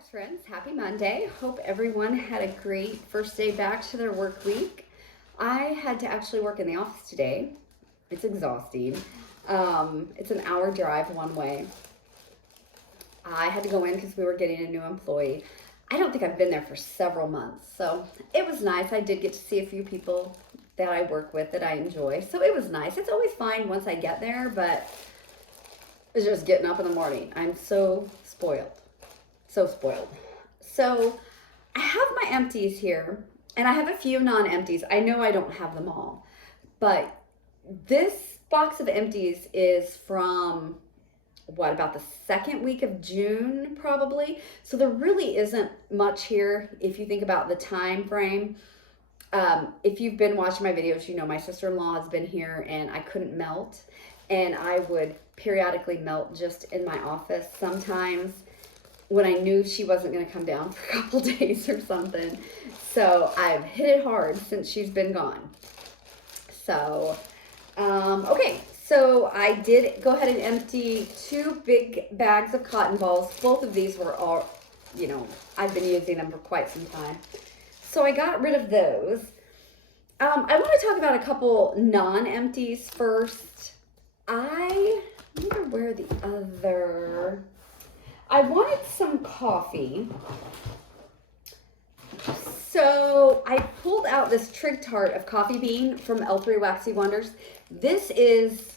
wax friends, happy Monday. Hope everyone had a great first day back to their work week. I had to actually work in the office today. It's exhausting. It's an hour drive one way. I had to go in because we were getting a new employee. I don't think I've been there for several months, so it was nice. I did get to see a few people that I work with that I enjoy, so it was nice. It's always fine once I get there, but it's just getting up in the morning. I'm so spoiled. So spoiled. So I have my empties here, and I have a few non-empties. I know I don't have them all, but this box of empties is from about the second week of June, probably. So there really isn't much here if you think about the time frame. If you've been watching my videos, you know my sister-in-law has been here and I couldn't melt, and I would periodically melt just in my office sometimes when I knew she wasn't going to come down for a couple days or something. So I've hit it hard since she's been gone. So, okay. So I did go ahead and empty 2 big bags of cotton balls. Both of these were all, I've been using them for quite some time. So I got rid of those. I want to talk about a couple non-empties first. I wonder where the other... I wanted some coffee. So I pulled out this trig tart of coffee bean from L3 Waxy Wonders. This is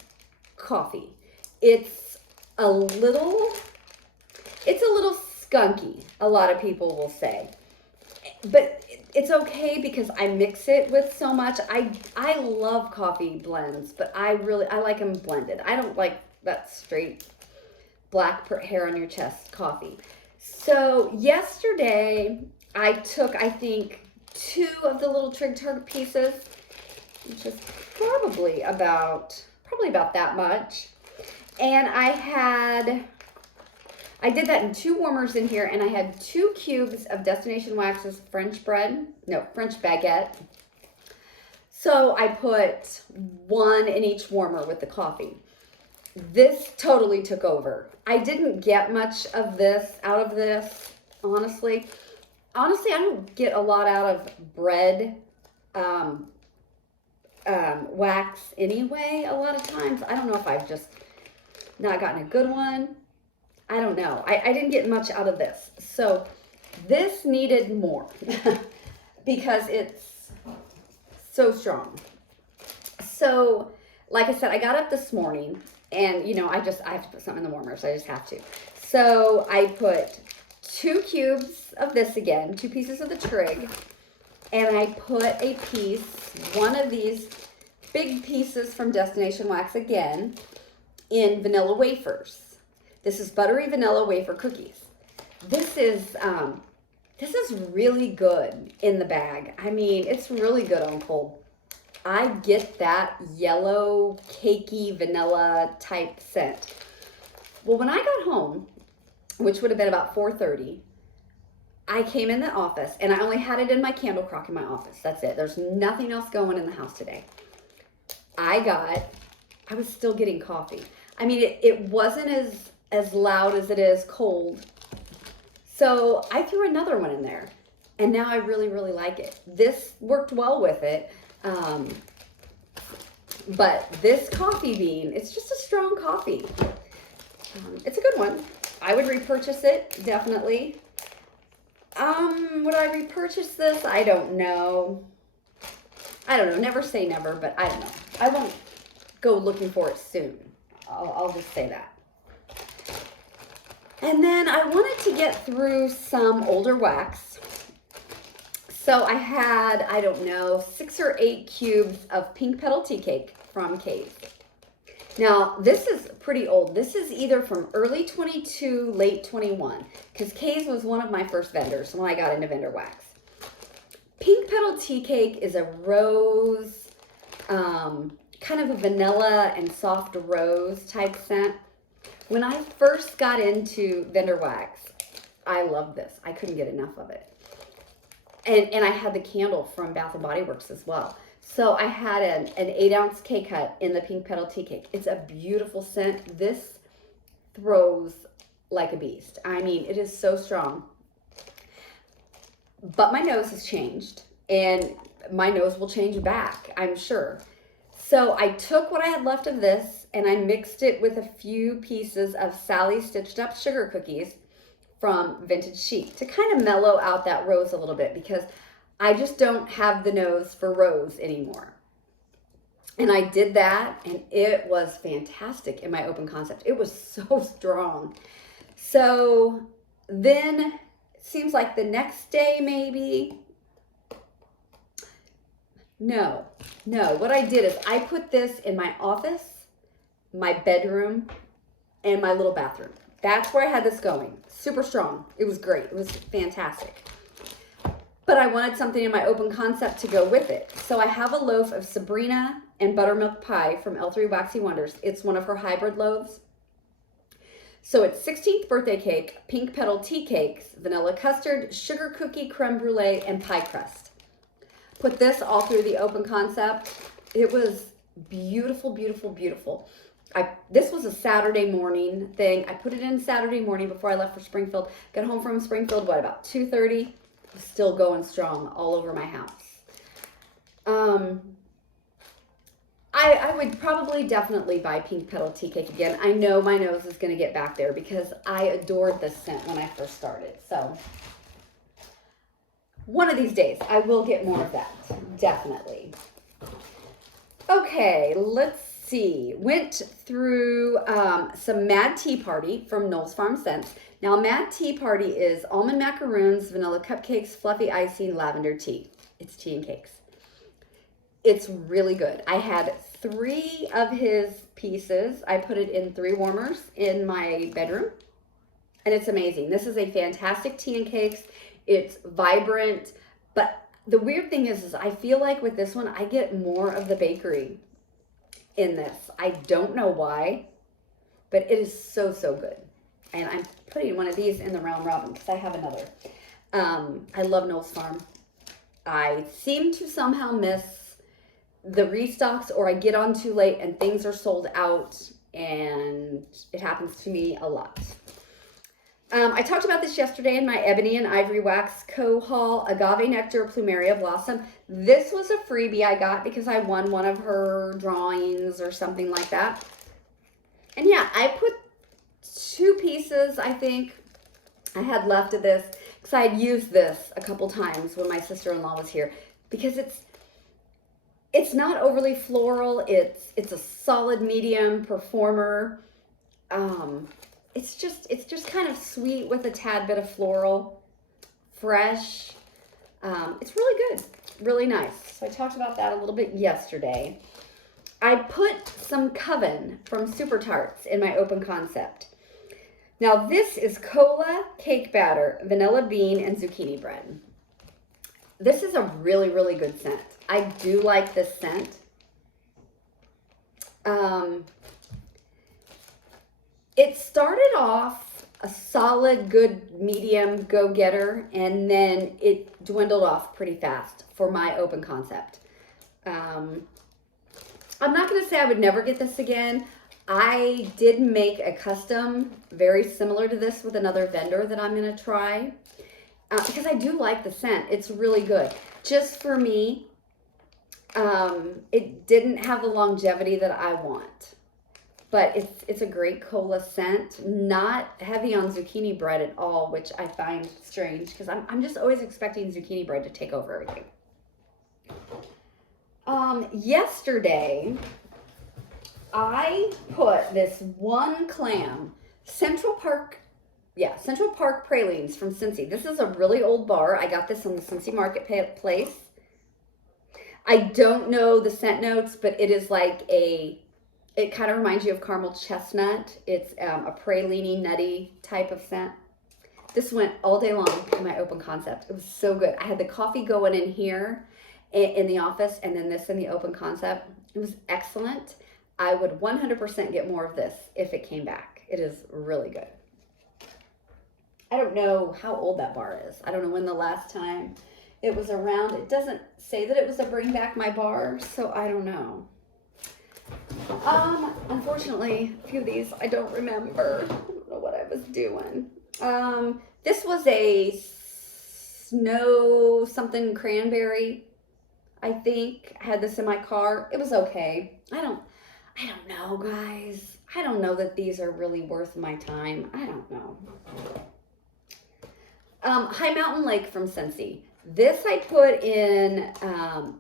coffee. It's a little skunky, a lot of people will say. But it's okay because I mix it with so much. I love coffee blends, but I like them blended. I don't like that straight black hair on your chest coffee. So yesterday I took, I think, 2 of the little trig tart pieces, which is probably about that much. And I did that in 2 warmers in here, and I had 2 cubes of Destination Wax's French baguette. So I put 1 in each warmer with the coffee. This totally took over. I didn't get much of this out of this, honestly. Honestly, I don't get a lot out of bread wax anyway, a lot of times. I don't know if I've just not gotten a good one. I don't know. I didn't get much out of this. So this needed more because it's so strong. So, like I said, I got up this morning and, I have to put something in the warmer, so I just have to. So I put 2 cubes of this again, 2 pieces of the trig, and I put a piece, 1 of these big pieces from Destination Wax again, in vanilla wafers. This is buttery vanilla wafer cookies. This is really good in the bag. I mean, it's really good on cold. I get that yellow, cakey, vanilla type scent. Well, when I got home, which would have been about 4:30, I came in the office, and I only had it in my candle crock in my office. That's it. There's nothing else going in the house today. I was still getting coffee. I mean, it wasn't as loud as it is cold. So I threw another one in there, and now I really, really like it. This worked well with it. But this coffee bean, it's just a strong coffee. It's a good one. I would repurchase it, definitely. Would I repurchase this? I don't know. Never say never, but I don't know. I won't go looking for it soon. I'll just say that. And then I wanted to get through some older wax. So I had, 6 or 8 cubes of pink petal tea cake from Kay's. Now, this is pretty old. This is either from early 22, late 21, because Kay's was one of my first vendors when I got into vendor wax. Pink petal tea cake is a rose, kind of a vanilla and soft rose type scent. When I first got into vendor wax, I loved this. I couldn't get enough of it. And I had the candle from Bath & Body Works as well. So I had an 8-ounce K-cut in the pink petal tea cake. It's a beautiful scent. This throws like a beast. I mean, it is so strong. but my nose has changed, and my nose will change back, I'm sure. So I took what I had left of this and I mixed it with a few pieces of Sally Stitched Up sugar cookies from Vintage Chic to kind of mellow out that rose a little bit, because I just don't have the nose for rose anymore. And I did that, and it was fantastic in my open concept. It was so strong. So then it seems like the next day, maybe. No. What I did is I put this in my office, my bedroom, and my little bathroom. That's where I had this going. Super strong. It was great. It was fantastic. But I wanted something in my open concept to go with it. So I have a loaf of Sabrina and buttermilk pie from L3 Waxy Wonders. It's one of her hybrid loaves. So it's 16th birthday cake, pink petal tea cakes, vanilla custard, sugar cookie, creme brulee, and pie crust. Put this all through the open concept. It was beautiful, beautiful, beautiful. This was a Saturday morning thing. I put it in Saturday morning before I left for Springfield. Got home from Springfield, about 2:30? Still going strong all over my house. I would probably definitely buy pink petal tea cake again. I know my nose is going to get back there because I adored this scent when I first started. So one of these days I will get more of that, definitely. Okay, let's see. Went through some Mad Tea Party from Knowles Farm Scents. Now, Mad Tea Party is almond macaroons, vanilla cupcakes, fluffy icing, lavender tea. It's tea and cakes. It's really good. I had 3 of his pieces. I put it in 3 warmers in my bedroom, and it's amazing. This is a fantastic tea and cakes. It's vibrant, but the weird thing is I feel like with this one, I get more of the bakery in this. I don't know why, but it is so, so good. And I'm putting one of these in the round robin because I have another. I love Knowles Farm. I seem to somehow miss the restocks, or I get on too late and things are sold out, and it happens to me a lot. I talked about this yesterday in my Ebony and Ivory Wax Co-haul, Agave Nectar Plumeria Blossom. This was a freebie I got because I won one of her drawings or something like that. And yeah, I put 2 pieces, I think, I had left of this because I had used this a couple times when my sister-in-law was here, because it's not overly floral. It's a solid medium performer. It's just kind of sweet with a tad bit of floral, fresh. It's really good, really nice. So I talked about that a little bit yesterday. I put some Coven from Super Tarts in my open concept. Now this is cola, cake batter, vanilla bean, and zucchini bread. This is a really, really good scent. I do like this scent. It started off a solid, good, medium go-getter, and then it dwindled off pretty fast for my open concept. I'm not going to say I would never get this again. I did make a custom very similar to this with another vendor that I'm going to try. Because I do like the scent. It's really good. Just for me, it didn't have the longevity that I want. But it's a great cola scent. Not heavy on zucchini bread at all, which I find strange because I'm just always expecting zucchini bread to take over everything. Yesterday, I put this one clam, Central Park Pralines from Cincy. This is a really old bar. I got this on the Cincy Marketplace. I don't know the scent notes, but it is like it kind of reminds you of caramel chestnut. It's a praline nutty type of scent. This went all day long in my open concept. It was so good. I had the coffee going in here in the office, and then this in the open concept. It was excellent. I would 100% get more of this if it came back. It is really good. I don't know how old that bar is. I don't know when the last time it was around. It doesn't say that it was a bring back my bar, so I don't know. Unfortunately, a few of these I don't remember. I don't know what I was doing. This was a snow something cranberry. I think I had this in my car. It was okay. I don't know, guys. I don't know that these are really worth my time. I don't know. High Mountain Lake from Scentsy. This I put in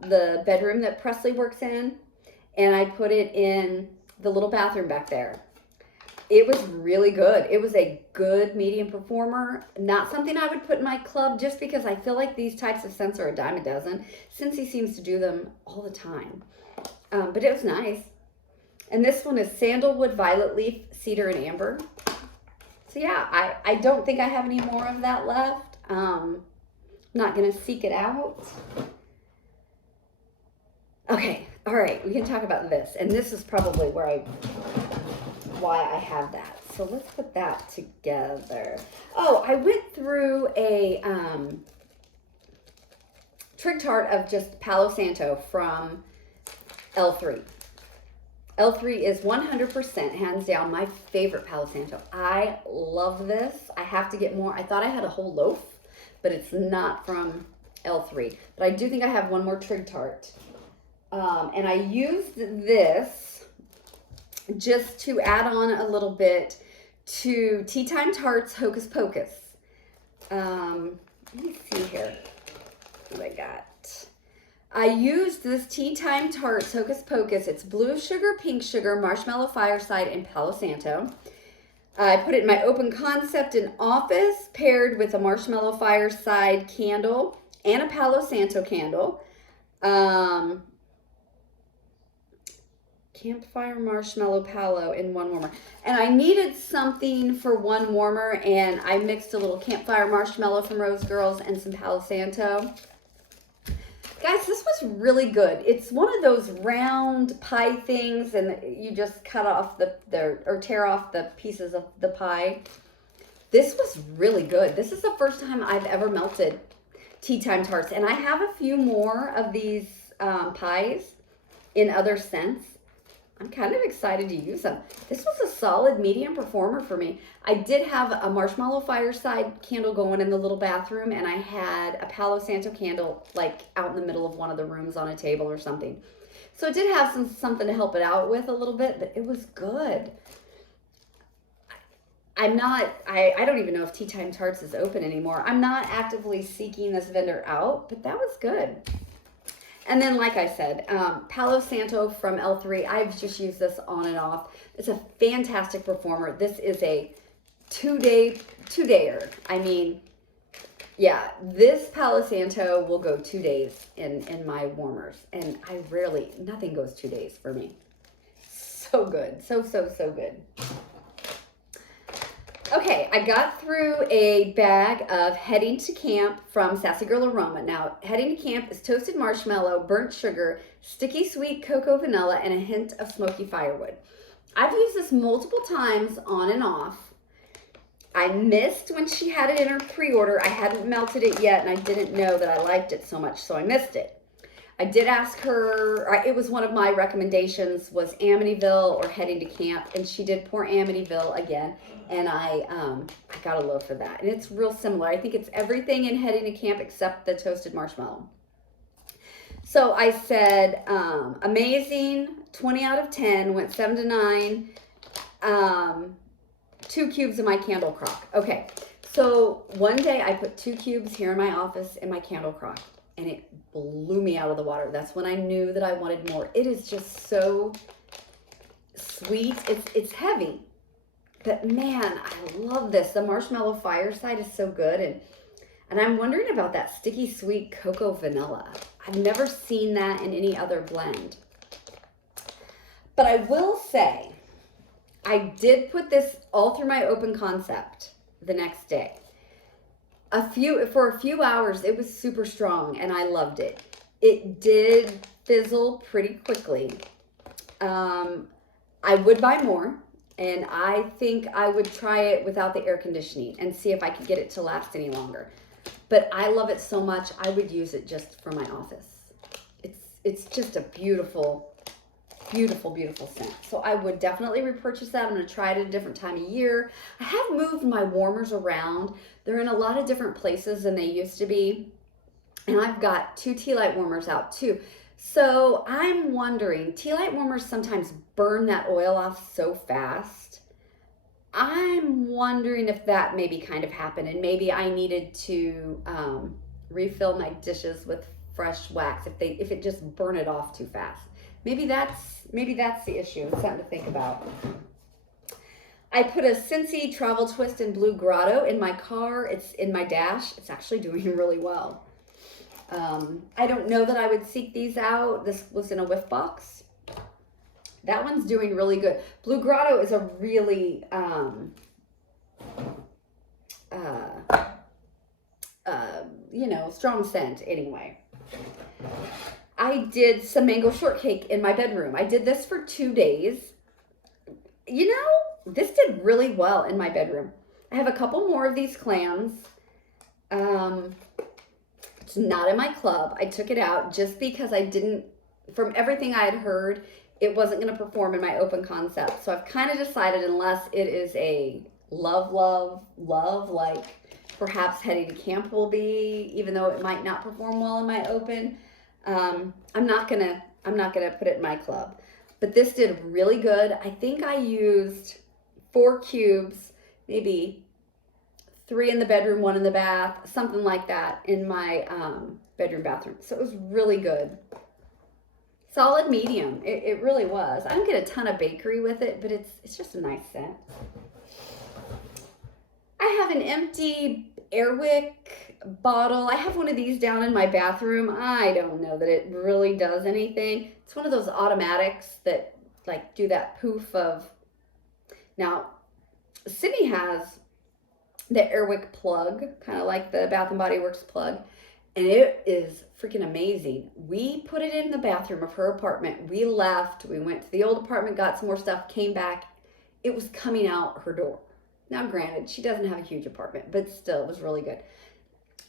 the bedroom that Presley works in, and I put it in the little bathroom back there. It was really good. It was a good medium performer. Not something I would put in my club just because I feel like these types of scents are a dime a dozen. Scentsy seems to do them all the time. But it was nice. And this one is Sandalwood, Violet Leaf, Cedar, and Amber. So yeah, I don't think I have any more of that left. Not going to seek it out. Okay, all right, we can talk about this. And this is probably why I have that. So let's put that together. Oh, I went through a trig tart of just Palo Santo from L3. L3 is 100% hands down my favorite Palo Santo. I love this. I have to get more. I thought I had a whole loaf, but it's not from L3. But I do think I have one more trig tart. And I used this just to add on a little bit to Tea Time Tarts Hocus Pocus. Let me see here what I got. I used this Tea Time Tarts Hocus Pocus. It's blue sugar, pink sugar, marshmallow fireside, and Palo Santo. I put it in my open concept in office, paired with a marshmallow fireside candle and a Palo Santo candle. Campfire marshmallow palo in one warmer. And I needed something for one warmer, and I mixed a little campfire marshmallow from Rose Girls and some Palo Santo. Guys, this was really good. It's one of those round pie things, and you just cut off or tear off the pieces of the pie. This was really good. This is the first time I've ever melted Tea Time Tarts, and I have a few more of these pies in other scents. I'm kind of excited to use them. This was a solid medium performer for me. I did have a marshmallow fireside candle going in the little bathroom, and I had a Palo Santo candle like out in the middle of one of the rooms on a table or something. So it did have something to help it out with a little bit, but it was good. I don't even know if Tea Time Tarts is open anymore. I'm not actively seeking this vendor out, but that was good. And then, like I said, Palo Santo from L3, I've just used this on and off. It's a fantastic performer. This is a two-dayer. I mean, yeah, this Palo Santo will go 2 days in my warmers. And nothing goes 2 days for me. So good. So good. Okay, I got through a bag of Heading to Camp from Sassy Girl Aroma. Now, Heading to Camp is toasted marshmallow, burnt sugar, sticky sweet cocoa vanilla, and a hint of smoky firewood. I've used this multiple times on and off. I missed when she had it in her pre-order. I hadn't melted it yet, and I didn't know that I liked it so much, so I missed it. I did ask her, it was one of my recommendations, was Amityville or Heading to Camp, and she did pour Amityville again, and I got a loaf for that. And it's real similar. I think it's everything in Heading to Camp except the toasted marshmallow. So I said, amazing, 20 out of 10, went 7 to 9, 2 cubes in my candle crock. Okay, so one day I put 2 cubes here in my office in my candle crock, and it blew me out of the water. That's when I knew that I wanted more. It is just so sweet. It's heavy, but man, I love this. The marshmallow fireside is so good, and I'm wondering about that sticky sweet cocoa vanilla. I've never seen that in any other blend. But I will say, I did put this all through my open concept the next day. For a few hours, it was super strong, and I loved it. It did fizzle pretty quickly. I would buy more, and I think I would try it without the air conditioning and see if I could get it to last any longer. But I love it so much, I would use it just for my office. It's just a beautiful beautiful, beautiful scent. So I would definitely repurchase that. I'm going to try it at a different time of year. I have moved my warmers around. They're in a lot of different places than they used to be. And I've got 2 tea light warmers out too. So I'm wondering, tea light warmers sometimes burn that oil off so fast. I'm wondering if that maybe kind of happened, and maybe I needed to refill my dishes with fresh wax if it just burn it off too fast. Maybe that's the issue. It's something to think about. I put a Scentsy Travel Twist in Blue Grotto in my car. It's in my dash. It's actually doing really well. I don't know that I would seek these out. This was in a whiff box. That one's doing really good. Blue Grotto is a really strong scent anyway. I did some mango shortcake in my bedroom. I did this for 2 days. You know, this did really well in my bedroom. I have a couple more of these clams. It's not in my club. I took it out just because from everything I had heard, it wasn't going to perform in my open concept. So I've kind of decided, unless it is a love, like perhaps Heading to Camp will be, even though it might not perform well in my open, I'm not gonna put it in my club. But this did really good. I think I used 4 cubes, maybe 3 in the bedroom, 1 in the bath, something like that in my bathroom. So it was really good. Solid medium. It really was. I don't get a ton of bakery with it, but it's just a nice scent. I have an empty Airwick bottle. I have one of these down in my bathroom. I don't know that it really does anything. It's one of those automatics that like do that poof of. Now, Sydney has the Airwick plug, kind of like the Bath and Body Works plug, and it is freaking amazing. We put it in the bathroom of her apartment. We left. We went to the old apartment, got some more stuff, came back. It was coming out her door. Now, granted, she doesn't have a huge apartment, but still, it was really good.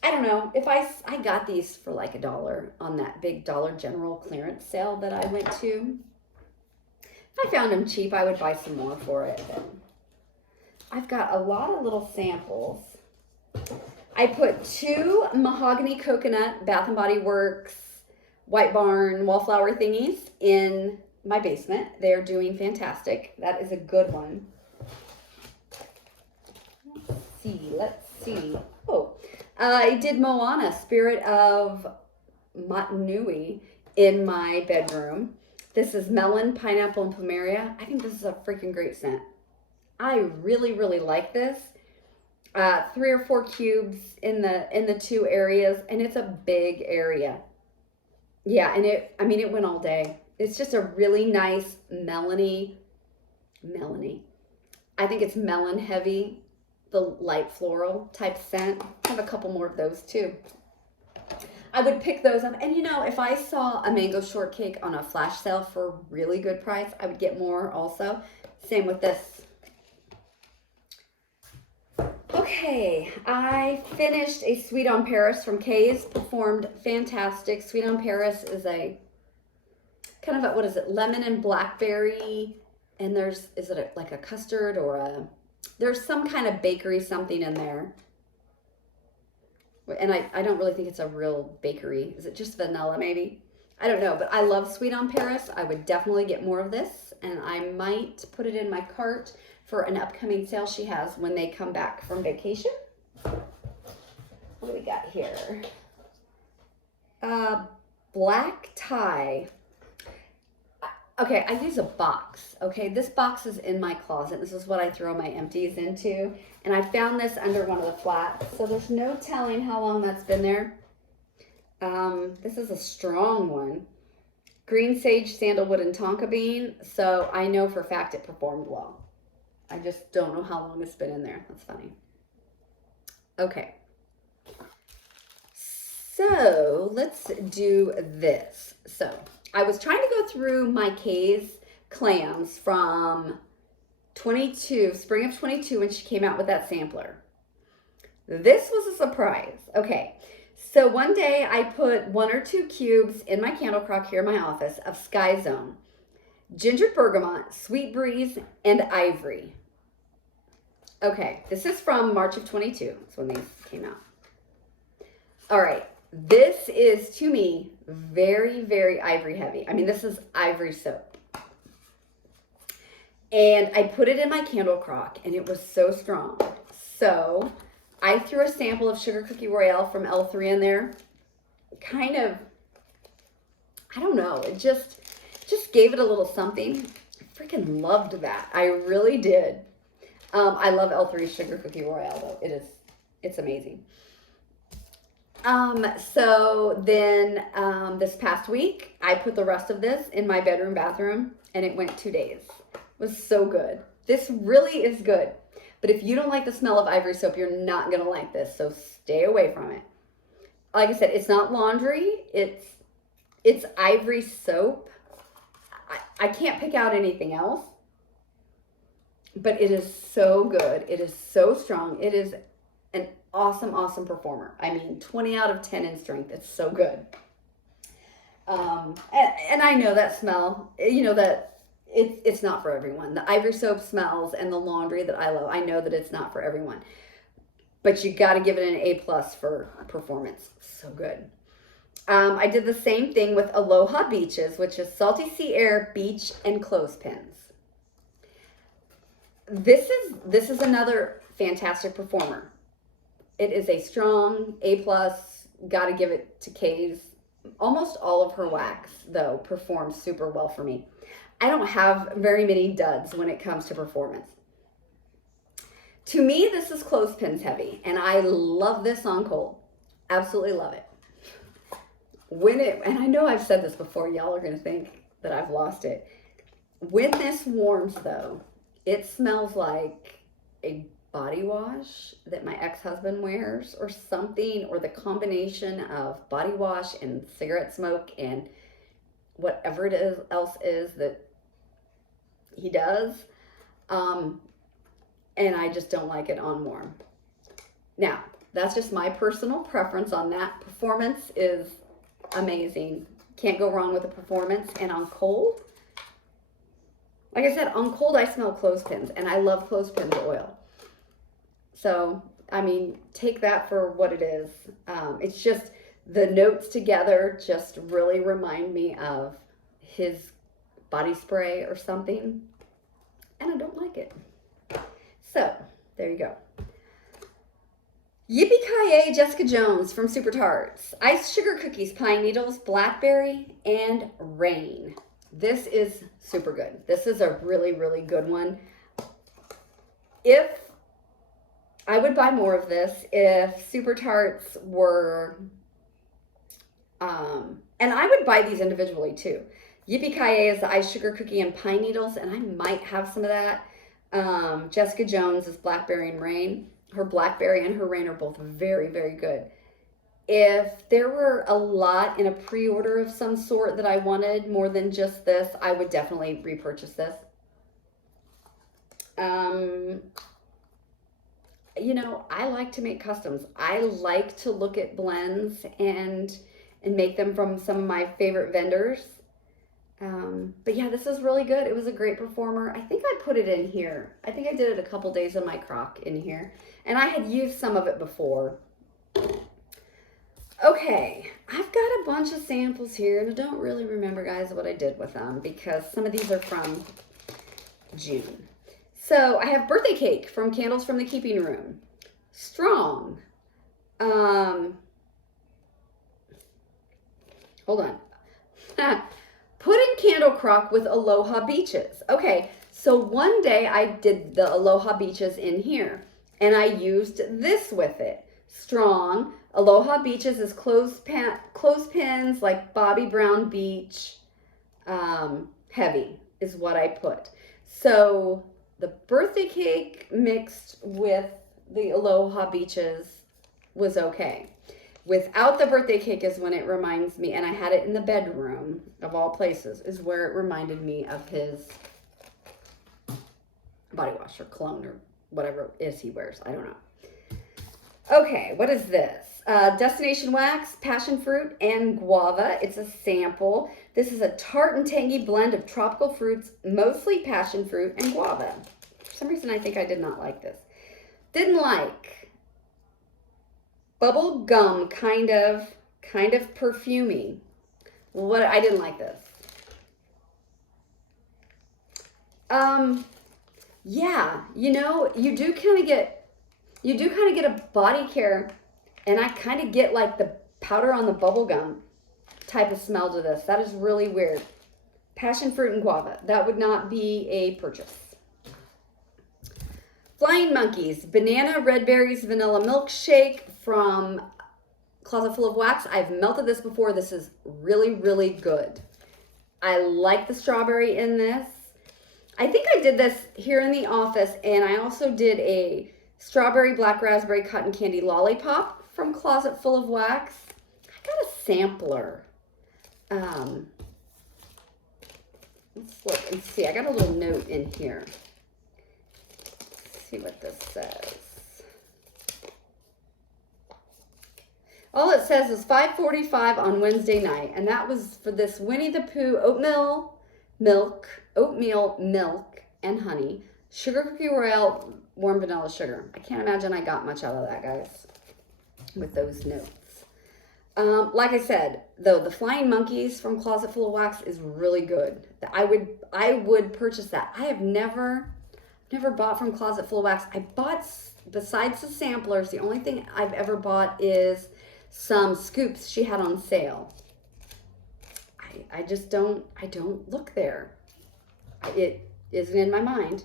I don't know, if I got these for like $1 on that big Dollar General clearance sale that I went to. If I found them cheap, I would buy some more for it. But I've got a lot of little samples. I put 2 mahogany coconut Bath and Body Works White Barn wallflower thingies in my basement. They're doing fantastic. That is a good one. Let's see. Oh, I did Moana, Spirit of Matanui, in my bedroom. This is melon, pineapple, and plumeria. I think this is a freaking great scent. I really, really like this. 3 or 4 cubes in the 2 areas, and it's a big area. Yeah, and it went all day. It's just a really nice melony. I think it's melon heavy. The light floral type scent. I have a couple more of those too. I would pick those up. And you know, if I saw a mango shortcake on a flash sale for a really good price, I would get more also. Same with this. Okay, I finished a Sweet on Paris from Kay's. Performed fantastic. Sweet on Paris is a kind of a, what is it, lemon and blackberry. And is it like a custard or there's some kind of bakery something in there. And I don't really think it's a real bakery. Is it just vanilla maybe? I don't know, but I love Sweet on Paris. I would definitely get more of this, and I might put it in my cart for an upcoming sale she has when they come back from vacation. What do we got here? Black tie. Okay, I use a box. Okay, this box is in my closet. This is what I throw my empties into. And I found this under one of the flats. So there's no telling how long that's been there. This is a strong one. Green sage, sandalwood, and tonka bean. So I know for a fact it performed well. I just don't know how long it's been in there. That's funny. Okay. So let's do this. So I was trying to go through my Kay's clams from spring of 22 when she came out with that sampler. This was a surprise. Okay, so one day I put 1 or 2 cubes in my candle crock here in my office of Sky Zone. Ginger bergamot, sweet breeze, and ivory. Okay, this is from March of 22. That's when these came out. All right, this is, to me, very, very ivory heavy. I mean, this is ivory soap. And I put it in my candle crock, and it was so strong. So I threw a sample of Sugar Cookie Royale from L3 in there. Kind of, I don't know, it just gave it a little something. I freaking loved that. I really did. I love L3 Sugar Cookie Royale, though. It's amazing. So then this past week, I put the rest of this in my bathroom, and it went 2 days. It was so good. This really is good. But if you don't like the smell of ivory soap, you're not going to like this. So stay away from it. Like I said, it's not laundry. It's ivory soap. I can't pick out anything else. But it is so good. It is so strong. It is an awesome, awesome performer. I mean, 20 out of 10 in strength. It's so good. And I know that smell, you know, that it's not for everyone. The ivory soap smells and the laundry that I love, I know that it's not for everyone. But you got to give it an A+ for performance. So good. I did the same thing with Aloha Beaches, which is Salty Sea Air Beach and Clothespins. This is another fantastic performer. It is a strong A+. Got to give it to Kay's. Almost all of her wax, though, performs super well for me. I don't have very many duds when it comes to performance. To me, this is clothespins heavy, and I love this on cold. Absolutely love it. And I know I've said this before, y'all are going to think that I've lost it. When this warms, though, it smells like a body wash that my ex-husband wears or something, or the combination of body wash and cigarette smoke and whatever else is that he does. And I just don't like it on warm. Now, that's just my personal preference on that. Performance is amazing. Can't go wrong with the performance. And on cold, like I said, on cold I smell clothespins, and I love clothespins oil. So, I mean, take that for what it is. It's just the notes together just really remind me of his body spray or something, and I don't like it. So, there you go. Yippee-ki-yay, Jessica Jones from Super Tarts. Iced sugar cookies, pine needles, blackberry, and rain. This is super good. This is a really, really good one. I would buy more of this if Super Tarts were, and I would buy these individually too. Yippee-ki-yay is the iced sugar cookie and pine needles, and I might have some of that. Jessica Jones is blackberry and rain. Her blackberry and her rain are both very, very good. If there were a lot in a pre-order of some sort that I wanted more than just this, I would definitely repurchase this. You know, I like to make customs. I like to look at blends and make them from some of my favorite vendors. But yeah, this is really good. It was a great performer. I think I put it in here. I think I did it a couple days in my crock in here. And I had used some of it before. Okay, I've got a bunch of samples here, and I don't really remember, guys, what I did with them because some of these are from June. So I have birthday cake from Candles from the Keeping Room. Strong. Hold on. Pudding candle crock with Aloha Beaches. Okay, so one day I did the Aloha Beaches in here, and I used this with it. Strong. Aloha Beaches is clothespins like Bobby Brown Beach. Heavy is what I put. So the birthday cake mixed with the Aloha Beaches was okay. Without the birthday cake is when it reminds me, and I had it in the bedroom, of all places, is where it reminded me of his body wash or cologne or whatever it is he wears. I don't know. Okay, what is this? Destination Wax, passion fruit, and guava. It's a sample. This is a tart and tangy blend of tropical fruits, mostly passion fruit and guava. For some reason, I think I did not like this. Didn't like. Bubble gum, kind of perfumey. What, I didn't like this. Yeah, you do kind of get a body care, and I kind of get like the powder on the bubble gum type of smell to this. That is really weird. Passion fruit and guava. That would not be a purchase. Flying Monkeys, banana, red berries, vanilla milkshake from Closet Full of Wax. I've melted this before. This is really, really good. I like the strawberry in this. I think I did this here in the office, and I also did a strawberry black raspberry cotton candy lollipop from Closet Full of Wax. I got a sampler. Let's look and see. I got a little note in here. Let's see what this says. All it says is 5:45 on Wednesday night, and that was for this Winnie the Pooh oatmeal milk, and honey, sugar cookie royale, warm vanilla sugar. I can't imagine I got much out of that, guys, with those notes. Like I said, though, the Flying Monkeys from Closet Full of Wax is really good. I would purchase that. I have never bought from Closet Full of Wax. I bought, besides the samplers, the only thing I've ever bought is some scoops she had on sale. I just don't look there. It isn't in my mind.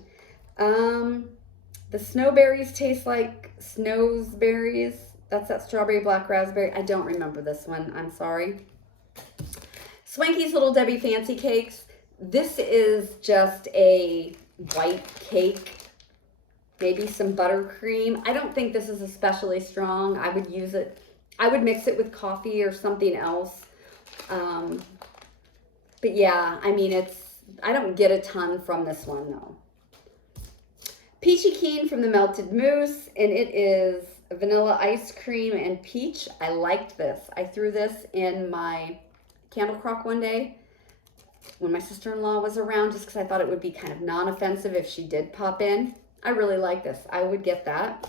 The snowberries taste like snowsberries. That's that strawberry black raspberry. I don't remember this one. I'm sorry. Swanky's Little Debbie Fancy Cakes. This is just a white cake. Maybe some buttercream. I don't think this is especially strong. I would use it. I would mix it with coffee or something else. But yeah, I mean, I don't get a ton from this one though. Peachy Keen from the Melted Mousse, and it is vanilla ice cream and peach. I liked this. I threw this in my candle crock one day when my sister-in-law was around, just because I thought it would be kind of non-offensive if she did pop in. I really like this. I would get that.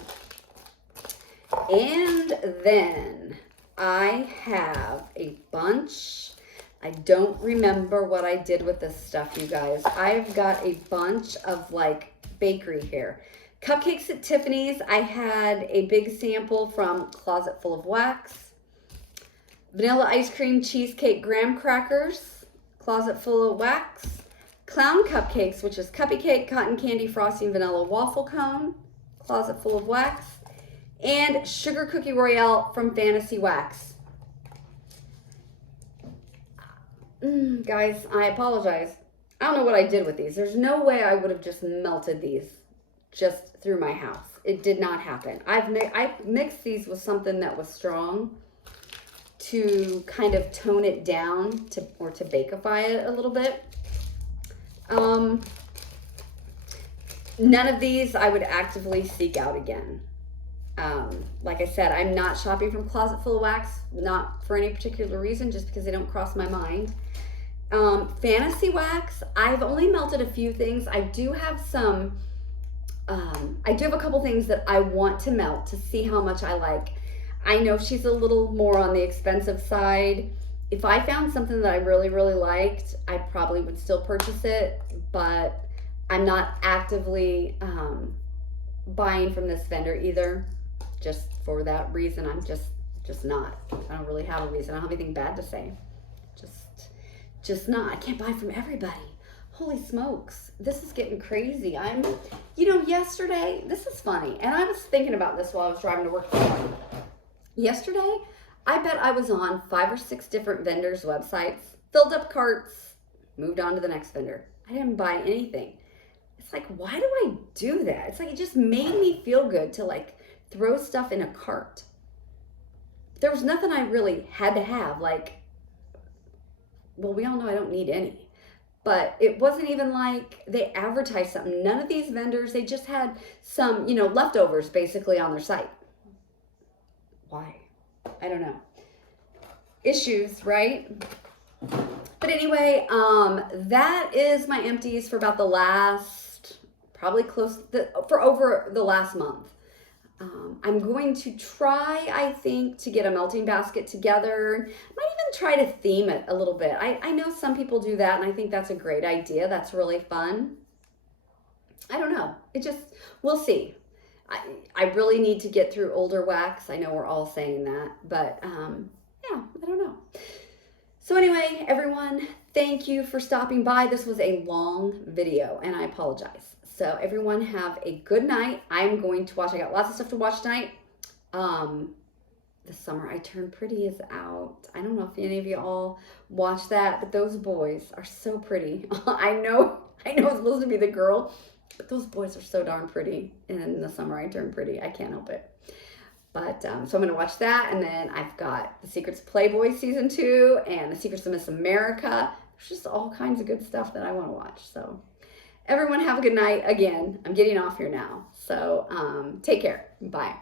And then I have a bunch. I don't remember what I did with this stuff, you guys. I've got a bunch of like bakery here. Cupcakes at Tiffany's. I had a big sample from Closet Full of Wax. Vanilla ice cream cheesecake graham crackers. Closet Full of Wax. Clown cupcakes, which is cuppy cake, cotton candy, frosting, vanilla waffle cone. Closet Full of Wax. And sugar cookie royale from Fantasy Wax. Guys, I apologize. I don't know what I did with these. There's no way I would have just melted these just through my house. It did not happen. I mixed these with something that was strong to kind of tone it down or to bakeify it a little bit. None of these I would actively seek out again. Like I said, I'm not shopping from Closet Full of Wax, not for any particular reason, just because they don't cross my mind. Fantasy Wax, I've only melted a few things. I do have a couple things that I want to melt to see how much I like. I know she's a little more on the expensive side. If I found something that I really, really liked, I probably would still purchase it, but I'm not actively buying from this vendor either. Just for that reason, I'm just not. I don't really have a reason. I don't have anything bad to say. Just not. I can't buy from everybody. Holy smokes. This is getting crazy. Yesterday, this is funny, and I was thinking about this while I was driving to work this morning. Yesterday, I bet I was on 5 or 6 different vendors' websites, filled up carts, moved on to the next vendor. I didn't buy anything. It's like, why do I do that? It's like, it just made me feel good to like throw stuff in a cart. There was nothing I really had to have. Like, well, we all know I don't need any. But it wasn't even like they advertised something. None of these vendors, they just had some, leftovers basically on their site. Why? I don't know. Issues, right? But anyway, that is my empties for about the last, probably for over the last month. I'm going to try, I think, to get a melting basket together. Might even try to theme it a little bit. I know some people do that, and I think that's a great idea. That's really fun. I don't know. We'll see. I really need to get through older wax. I know we're all saying that, but yeah, I don't know. So anyway, everyone, thank you for stopping by. This was a long video, and I apologize. So everyone have a good night. I'm going to watch. I got lots of stuff to watch tonight. The Summer I Turned Pretty is out. I don't know if any of you all watch that, but those boys are so pretty. I know it's supposed to be the girl, but those boys are so darn pretty in The Summer I Turned Pretty. I can't help it. But, so I'm going to watch that, and then I've got The Secrets of Playboy Season 2 and The Secrets of Miss America. There's just all kinds of good stuff that I want to watch. So everyone have a good night. Again, I'm getting off here now. So take care. Bye.